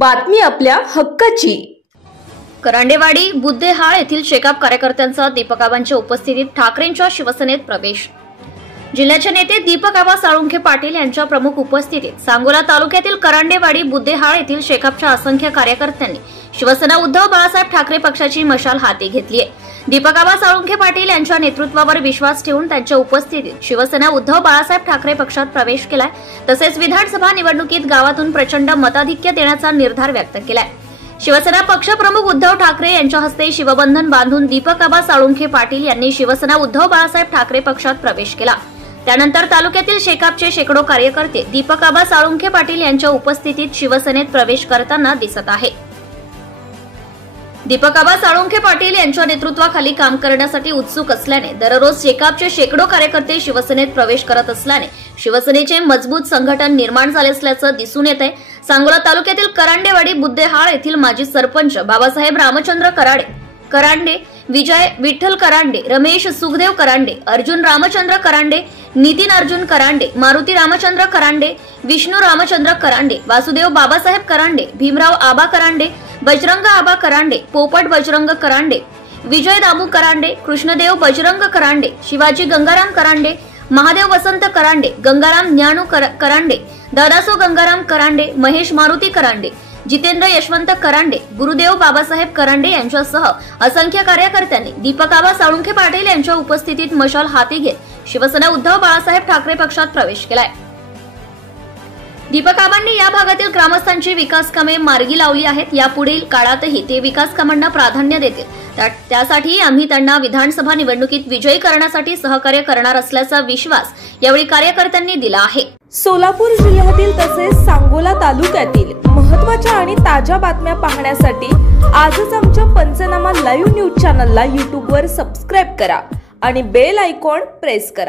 बातमी आपल्या हक्काची। करांडेवाडी बुद्धेहाळ येथील शेकाप कार्यकर्त्यांचा दीपकआबांच्या उपस्थितीत ठाकरेंच्या शिवसेनेत प्रवेश। जिल्ह्याचे नेते दीपकआबा साळुंखे पाटील यांच्या प्रमुख उपस्थितीत सांगोला तालुक्यातील करांडेवाडी बुद्धेहाळ येथील शेकापच्या असंख्य कार्यकर्त्यांनी शिवसेना उद्धव बाळासाहेब ठाकरे पक्षाची मशाल हाती घेतली आहे। दीपकआबा साळुंखे पाटील यांच्या नेतृत्वावर विश्वास ठेवून त्यांच्या उपस्थितीत शिवसेना उद्धव बाळासाहेब ठाकरे पक्षात प्रवेश केलाय। तसेच विधानसभा निवडणुकीत गावातून प्रचंड मताधिक्य देण्याचा निर्धार व्यक्त केलाय। शिवसेना पक्षप्रमुख उद्धव ठाकरे यांच्या हस्ते शिवबंधन बांधून दीपकआबा साळुंखे पाटील यांनी शिवसेना उद्धव बाळासाहेब ठाकरे पक्षात प्रवेश केला। त्यानंतर तालुक्यातील शेकापचे शेकडो कार्यकर्ते दीपकआबा साळुंखे पाटील यांच्या उपस्थितीत शिवसेनेत प्रवेश करताना दिसत आहे। दीपकआबा साळुंखे पाटील यांच्या नेतृत्वाखाली काम करण्यासाठी उत्सुक असल्याने दररोज शेकापचे शेकडो कार्यकर्ते शिवसेनेत प्रवेश करत असल्याने शिवसेनेचे मजबूत संघटन निर्माण झाले असल्याचं दिसून येत आहे। सांगोला तालुक्यातील करांडेवाडी बुद्धेहाळ येथील माजी सरपंच बाबासाहेब रामचंद्र करांडे, विजय विठ्ठल करांडे, रमेश सुखदेव करांडे, अर्जुन रामचंद्र करांडे, नितीन अर्जुन करांडे, मारुती रामचंद्र करांडे, विष्णू रामचंद्र करांडे, वासुदेव बाबासाहेब करांडे, भीमराव आबा करांडे, बजरंग आबा करांडे, पोपट बजरंग करांडे, विजय दामू करांडे, कृष्णदेव बजरंग करांडे, शिवाजी गंगाराम करांडे, महादेव वसंत करांडे, गंगाराम ज्ञानू करांडे, दादासो गंगाराम करांडे, महेश मारुती करांडे, जितेंद्र यशवंत करांडे, गुरुदेव बाबासाहेब करांडे यांच्यासह असंख्य कार्यकर्त्यांनी दीपकआबा साळुंखे पाटील यांच्या उपस्थितीत मशाल हाती घेत शिवसेना उद्धव बाळासाहेब ठाकरे पक्षात प्रवेश केलाय। दीपकआबांनी या भागातील ग्रामस्थांची विकास कामे मार्गी लावली आहेत। यापुढील काळातही ते विकास कामांना प्राधान्य देतील। त्यासाठी आम्ही त्यांना विधानसभा निवडणुकीत विजयी करण्यासाठी सहकार्य करणार असल्याचा विश्वास यावेळी कार्यकर्त्यांनी दिला आहे। सोलापूर जिल्ह्यातील तसेच सांगोला तालुक्यातील महत्त्वाच्या आणि ताज्या बातम्या पाहण्यासाठी आजच आमच्या पंचनामा लाईव्ह न्यूज चॅनलला YouTube वर सबस्क्राइब करा आणि बेल आयकॉन प्रेस करा।